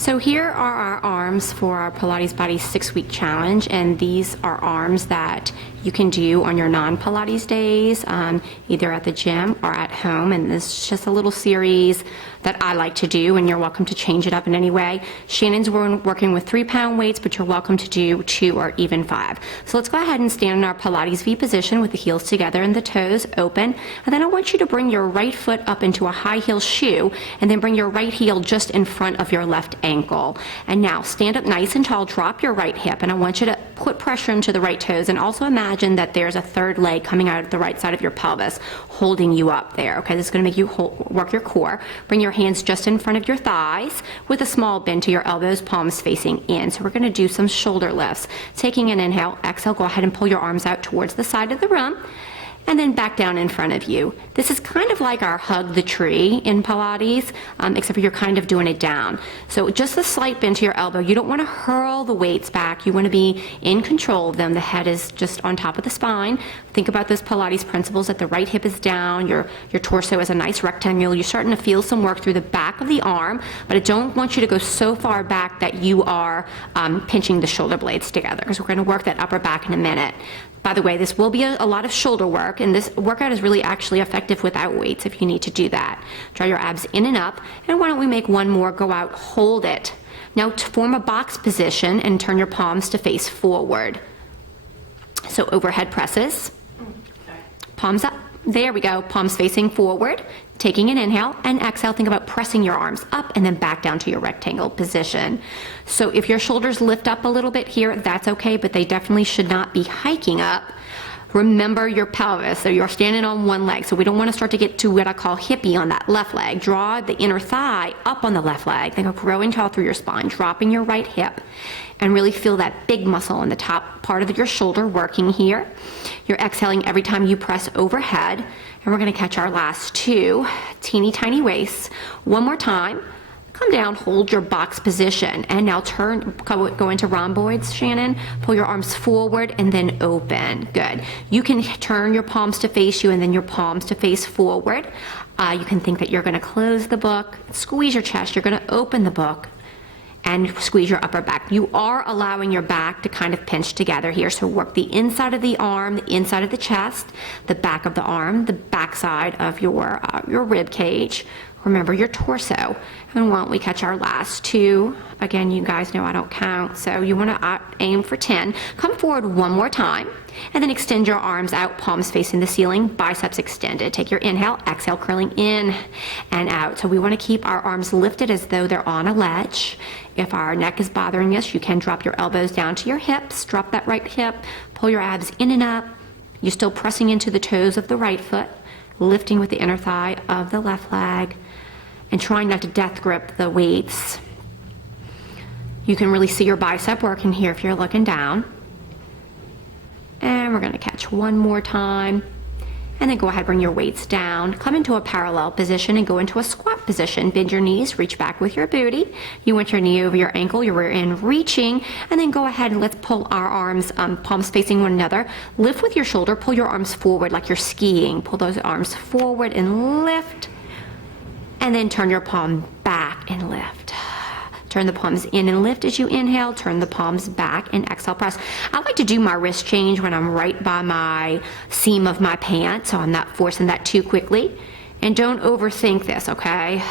So here are our arms for our Pilates Bodies 6-week challenge, and these are arms that you can do on your non-Pilates days, either at the gym or at home. And this is just a little series that I like to do, and you're welcome to change it up in any way. Shannon's working with 3-pound weights, but you're welcome to do 2 or even 5. So let's go ahead and stand in our Pilates V position with the heels together and the toes open. And then I want you to bring your right foot up into a high heel shoe, and then bring your right heel just in front of your left ankle. And now stand up nice and tall, drop your right hip, and I want you to put pressure into the right toes, and also imagine that there's a third leg coming out of the right side of your pelvis holding you up there. Okay, this is going to make you work your core. Bring your hands just in front of your thighs with a small bend to your elbows, palms facing in. So we're going to do some shoulder lifts. Taking an inhale, exhale, go ahead and pull your arms out towards the side of the room, and then back down in front of you. This is kind of like our hug the tree in Pilates, except for you're kind of doing it down. So just a slight bend to your elbow. You don't want to hurl the weights back. You want to be in control of them. The head is just on top of the spine. Think about those Pilates principles that the right hip is down, your torso is a nice rectangle. You're starting to feel some work through the back of the arm, but I don't want you to go so far back that you are pinching the shoulder blades together, because we're going to work that upper back in a minute. By the way, this will be a lot of shoulder work, and this workout is really actually effective without weights if you need to do that. Draw your abs in and up, and why don't we make one more, go out, hold it. Now to form a box position and turn your palms to face forward. So overhead presses, palms up, there we go, palms facing forward. Taking an inhale and exhale, think about pressing your arms up and then back down to your rectangle position. So if your shoulders lift up a little bit here, that's okay, but they definitely should not be hiking up. Remember your pelvis, so you're standing on one leg, so we don't want to start to get to what I call hippie on that left leg. Draw the inner thigh up on the left leg, think of growing tall through your spine, dropping your right hip, and really feel that big muscle in the top part of your shoulder working here. You're exhaling every time you press overhead, and we're going to catch our last 2 teeny tiny waists. One more time. Come down, hold your box position, and now go into rhomboids, Shannon. Pull your arms forward and then open. Good. You can turn your palms to face you and then your palms to face forward. You can think that you're going to close the book, squeeze your chest, you're going to open the book, and squeeze your upper back. You are allowing your back to kind of pinch together here, so work the inside of the arm, the inside of the chest, the back of the arm, the back side of your rib cage. Remember your torso. And why don't we catch our last 2? Again, you guys know I don't count, so you want to aim for 10. Come forward one more time, and then extend your arms out, palms facing the ceiling, biceps extended. Take your inhale, exhale, curling in and out. So we want to keep our arms lifted as though they're on a ledge. If our neck is bothering us, you can drop your elbows down to your hips, drop that right hip, pull your abs in and up. You're still pressing into the toes of the right foot, lifting with the inner thigh of the left leg, and trying not to death grip the weights. You can really see your bicep working here if you're looking down. And we're going to catch one more time. And then go ahead, bring your weights down. Come into a parallel position and go into a squat position. Bend your knees, reach back with your booty. You want your knee over your ankle, you're in reaching. And then go ahead and let's pull our arms, palms facing one another. Lift with your shoulder, pull your arms forward like you're skiing. Pull those arms forward and lift. And then turn your palm back and lift. Turn the palms in and lift as you inhale. Turn the palms back and exhale, press. I like to do my wrist change when I'm right by my seam of my pants, so I'm not forcing that too quickly. And don't overthink this, okay?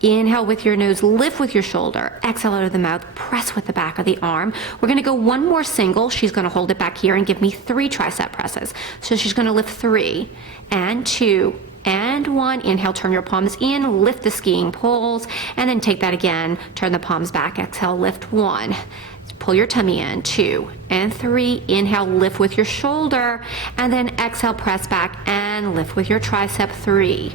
Inhale with your nose, lift with your shoulder. Exhale out of the mouth, press with the back of the arm. We're going to go one more single. She's going to hold it back here and give me 3 tricep presses. So she's going to lift 3 and 2 and 1. Inhale, turn your palms in, lift the skiing poles, and then take that again. Turn the palms back, exhale, lift 1. Pull your tummy in, 2 and 3. Inhale, lift with your shoulder, and then exhale, press back and lift with your tricep, 3.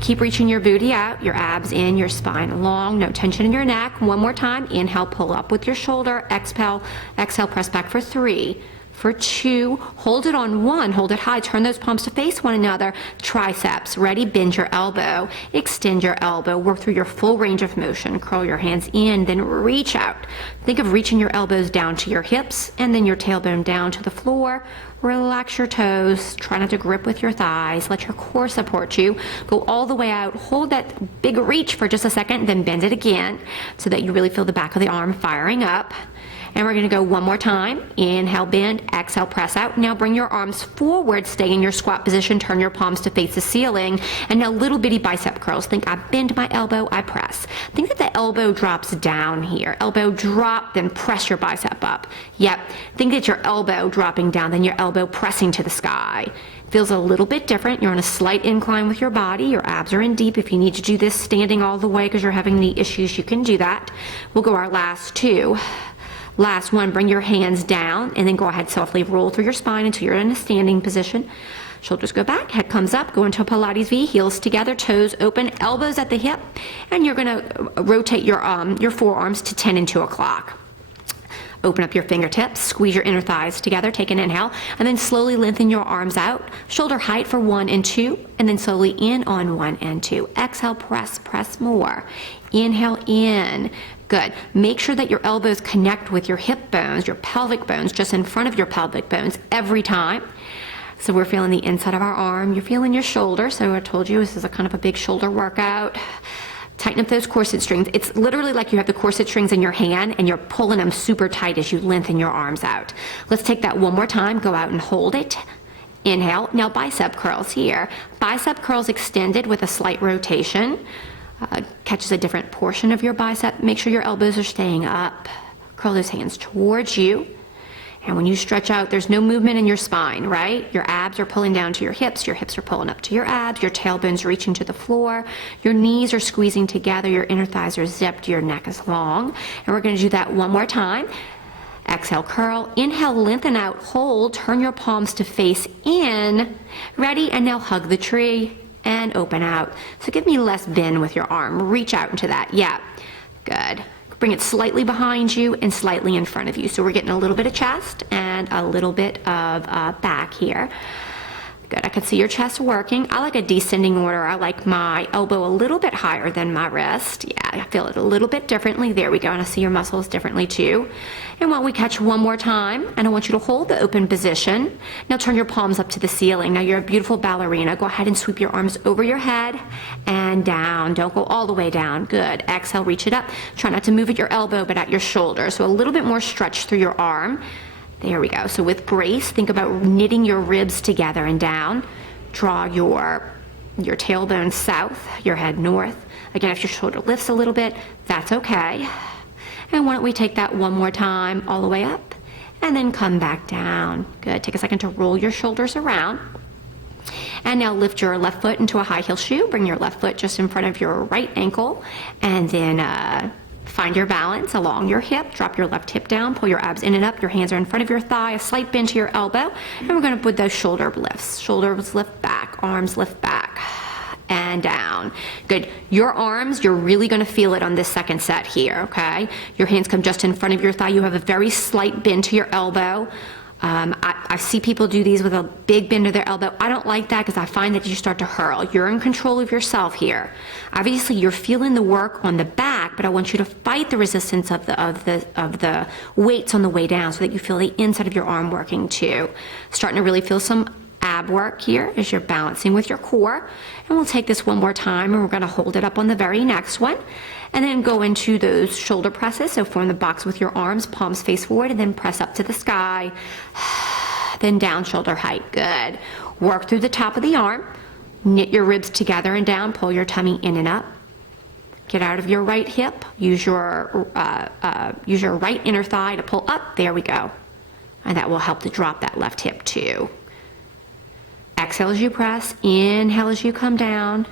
Keep reaching your booty out, your abs in, your spine long, no tension in your neck. One more time. Inhale, pull up with your shoulder. Exhale, press back for 3, for 2, hold it on 1, hold it high, turn those palms to face one another, triceps, ready, bend your elbow, extend your elbow, work through your full range of motion, curl your hands in, then reach out. Think of reaching your elbows down to your hips and then your tailbone down to the floor. Relax your toes, try not to grip with your thighs, let your core support you. Go all the way out, hold that big reach for just a second, then bend it again so that you really feel the back of the arm firing up. And we're gonna go one more time. Inhale, bend, exhale, press out. Now bring your arms forward, stay in your squat position, turn your palms to face the ceiling. And now little bitty bicep curls. Think I bend my elbow, I press. Think that the elbow drops down here. Elbow drop, then press your bicep up. Yep, think that your elbow dropping down, then your elbow pressing to the sky. Feels a little bit different. You're on a slight incline with your body. Your abs are in deep. If you need to do this standing all the way because you're having knee issues, you can do that. We'll go our last 2. Last one, bring your hands down and then go ahead, softly roll through your spine until you're in a standing position. Shoulders go back, head comes up, go into a Pilates V, heels together, toes open, elbows at the hip, and you're gonna rotate your forearms to 10 and 2 o'clock. Open up your fingertips, squeeze your inner thighs together, take an inhale, and then slowly lengthen your arms out. Shoulder height for 1 and 2, and then slowly in on 1 and 2. Exhale, press, press more. Inhale in. Good. Make sure that your elbows connect with your hip bones, your pelvic bones, just in front of your pelvic bones every time. So we're feeling the inside of our arm. You're feeling your shoulder. So I told you this is a kind of a big shoulder workout. Tighten up those corset strings. It's literally like you have the corset strings in your hand and you're pulling them super tight as you lengthen your arms out. Let's take that one more time. Go out and hold it. Inhale. Now bicep curls here. Bicep curls extended with a slight rotation. Catches a different portion of your bicep. Make sure your elbows are staying up. Curl those hands towards you. And when you stretch out, there's no movement in your spine, right? Your abs are pulling down to your hips are pulling up to your abs, your tailbone's reaching to the floor, your knees are squeezing together, your inner thighs are zipped, your neck is long. And we're gonna do that one more time. Exhale, curl. Inhale, lengthen out, hold, turn your palms to face in. Ready, and now hug the tree. And open out. So give me less bend with your arm. Reach out into that. Yeah, good. Bring it slightly behind you and slightly in front of you. So we're getting a little bit of chest and a little bit of back here. Good, I can see your chest working. I like a descending order. I like my elbow a little bit higher than my wrist. Yeah, I feel it a little bit differently. There we go, and I see your muscles differently too. And while we catch one more time, and I want you to hold the open position. Now turn your palms up to the ceiling. Now you're a beautiful ballerina. Go ahead and sweep your arms over your head and down. Don't go all the way down. Good, exhale, reach it up. Try not to move at your elbow, but at your shoulder. So a little bit more stretch through your arm. There we go. So with grace, think about knitting your ribs together and down. Draw your tailbone south, your head north. Again, if your shoulder lifts a little bit, that's okay. And why don't we take that one more time all the way up and then come back down. Good. Take a second to roll your shoulders around. And now lift your left foot into a high heel shoe. Bring your left foot just in front of your right ankle and then find your balance along your hip. Drop your left hip down, pull your abs in and up. Your hands are in front of your thigh, a slight bend to your elbow. And we're going to put those shoulder lifts. Shoulders lift back, arms lift back and down. Good. Your arms, you're really going to feel it on this second set here, okay? Your hands come just in front of your thigh. You have a very slight bend to your elbow. I see people do these with a big bend to their elbow. I don't like that because I find that you start to hurl. You're in control of yourself here. Obviously, you're feeling the work on the back, but I want you to fight the resistance of the weights on the way down so that you feel the inside of your arm working too. Starting to really feel some ab work here as you're balancing with your core. And we'll take this one more time and we're going to hold it up on the very next one. And then go into those shoulder presses. So form the box with your arms, palms face forward, and then press up to the sky. Then down shoulder height. Good. Work through the top of the arm. Knit your ribs together and down. Pull your tummy in and up. Get out of your right hip. Use your right inner thigh to pull up. There we go. And that will help to drop that left hip too. Exhale as you press. Inhale as you come down.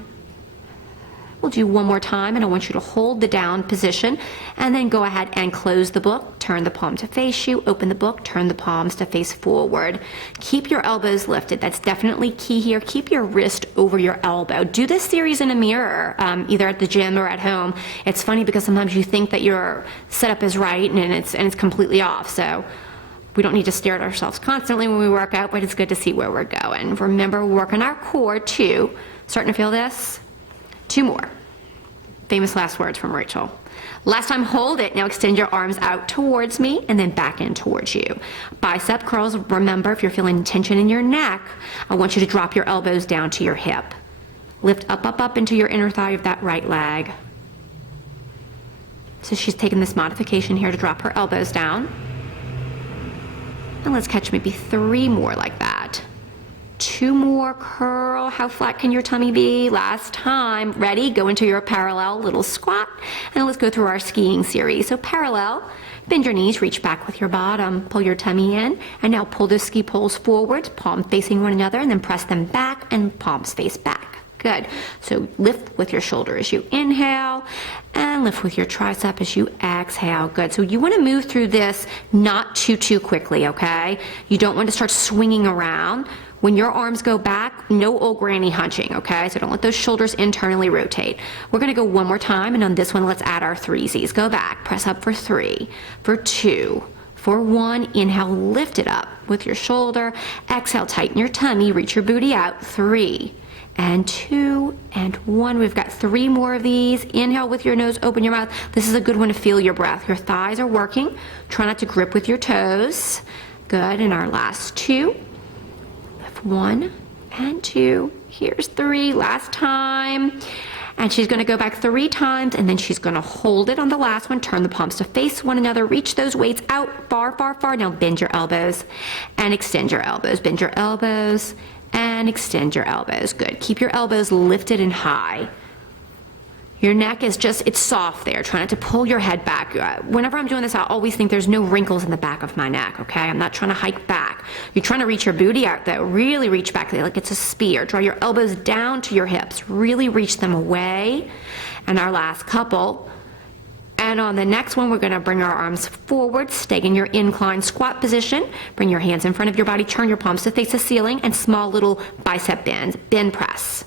We'll do one more time, and I want you to hold the down position, and then go ahead and close the book. Turn the palm to face you, open the book, turn the palms to face forward. Keep your elbows lifted. That's definitely key here. Keep your wrist over your elbow. Do this series in a mirror, either at the gym or at home. It's funny because sometimes you think that your setup is right, and it's completely off. So We don't need to stare at ourselves constantly when we work out, but it's good to see where we're going. Remember, work on our core, 2. Starting to feel this? 2 more. Famous last words from Rachel. Last time, hold it. Now extend your arms out towards me and then back in towards you. Bicep curls. Remember, if you're feeling tension in your neck, I want you to drop your elbows down to your hip. Lift up, up, up into your inner thigh of that right leg. So she's taken this modification here to drop her elbows down. And let's catch maybe 3 more like that. 2 more, curl. How flat can your tummy be? Last time. Ready? Go into your parallel little squat. And let's go through our skiing series. So parallel, bend your knees, reach back with your bottom, pull your tummy in, and now pull those ski poles forward, palm facing one another, and then press them back and palms face back. Good. So lift with your shoulder as you inhale and lift with your tricep as you exhale. Good. So you want to move through this not too quickly, okay? You don't want to start swinging around. When your arms go back, no old granny hunching, okay? So don't let those shoulders internally rotate. We're going to go one more time, and on this one, let's add our 3s. Go back, press up for 3, for 2, for 1. Inhale, lift it up with your shoulder. Exhale, tighten your tummy, reach your booty out. 3, and 2, and 1. We've got 3 more of these. Inhale with your nose, open your mouth. This is a good one to feel your breath. Your thighs are working. Try not to grip with your toes. Good. And our last 2. 1 and 2. Here's 3. Last time. And she's going to go back 3 times, and then she's going to hold it on the last one. Turn the palms to face one another. Reach those weights out far, far, far. Now bend your elbows and extend your elbows. Bend your elbows and extend your elbows. Good. Keep your elbows lifted and high. Your neck is just, it's soft there. Try not to pull your head back. Whenever I'm doing this, I always think there's no wrinkles in the back of my neck, okay? I'm not trying to hike back. You're trying to reach your booty out though. Really reach back like it's a spear. Draw your elbows down to your hips. Really reach them away. And our last couple. And on the next one, we're going to bring our arms forward, stay in your incline squat position. Bring your hands in front of your body, turn your palms to face the ceiling, and small little bicep bends. Bend press.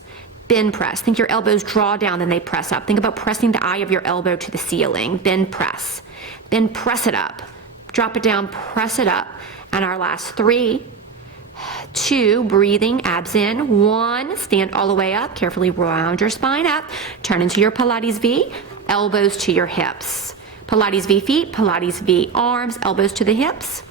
Bend press. Think your elbows draw down, then they press up. Think about pressing the eye of your elbow to the ceiling. Bend press. Then press it up. Drop it down, press it up. And our last 3, 2, breathing, abs in. 1, stand all the way up. Carefully round your spine up. Turn into your Pilates V. Elbows to your hips. Pilates V feet, Pilates V arms, elbows to the hips.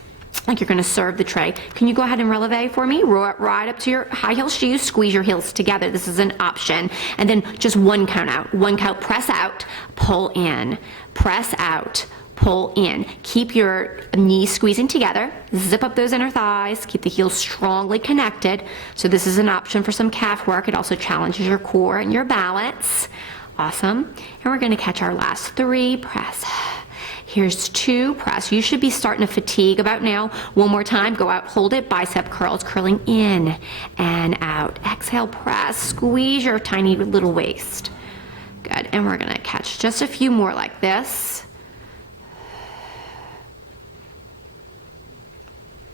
Like you're going to serve the tray. Can you go ahead and releve for me? Right up to your high heel shoes. Squeeze your heels together. This is an option. And then just 1 count out. 1 count. Press out. Pull in. Press out. Pull in. Keep your knees squeezing together. Zip up those inner thighs. Keep the heels strongly connected. So this is an option for some calf work. It also challenges your core and your balance. Awesome. And we're going to catch our last 3. Press. Here's 2, press. You should be starting to fatigue about now. 1 more time, go out, hold it, bicep curls, curling in and out. Exhale, press, squeeze your tiny little waist. Good, and we're gonna catch just a few more like this.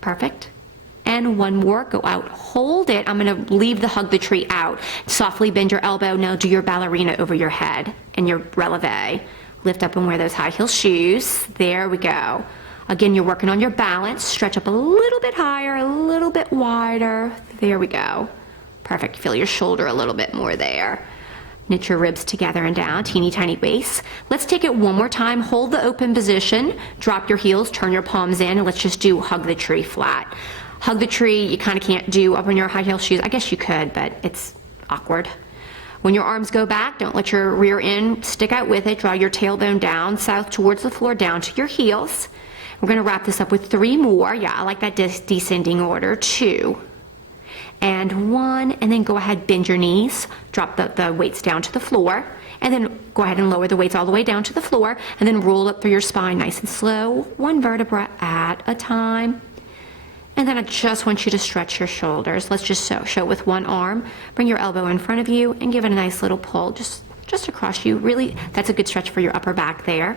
Perfect. And 1 more, go out, hold it. I'm gonna leave the hug the tree out. Softly bend your elbow, now do your ballerina over your head and your releve. Lift up and wear those high heel shoes. There we go. Again, you're working on your balance. Stretch up a little bit higher, a little bit wider. There we go. Perfect. Feel your shoulder a little bit more there. Knit your ribs together and down, teeny tiny waist. Let's take it 1 more time. Hold the open position. Drop your heels, turn your palms in, and let's just do hug the tree flat. Hug the tree, you kind of can't do up on your high heel shoes. I guess you could, but it's awkward. When your arms go back, don't let your rear end stick out with it. Draw your tailbone down, south towards the floor, down to your heels. We're going to wrap this up with 3 more. Yeah, I like that descending order. 2 and 1, and then go ahead, bend your knees. Drop the weights down to the floor, and then go ahead and lower the weights all the way down to the floor, and then roll up through your spine nice and slow, 1 vertebra at a time. And then I just want you to stretch your shoulders. Let's just show with 1 arm. Bring your elbow in front of you and give it a nice little pull just across you. Really, that's a good stretch for your upper back there.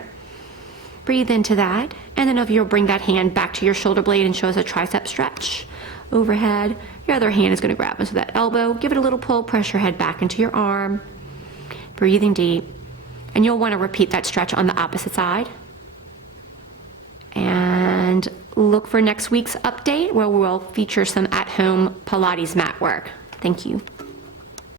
Breathe into that. And then if you'll bring that hand back to your shoulder blade and show us a tricep stretch. Overhead. Your other hand is going to grab into that elbow. Give it a little pull. Press your head back into your arm. Breathing deep. And you'll want to repeat that stretch on the opposite side. And and look for next week's update where we'll feature some at-home Pilates mat work. Thank you.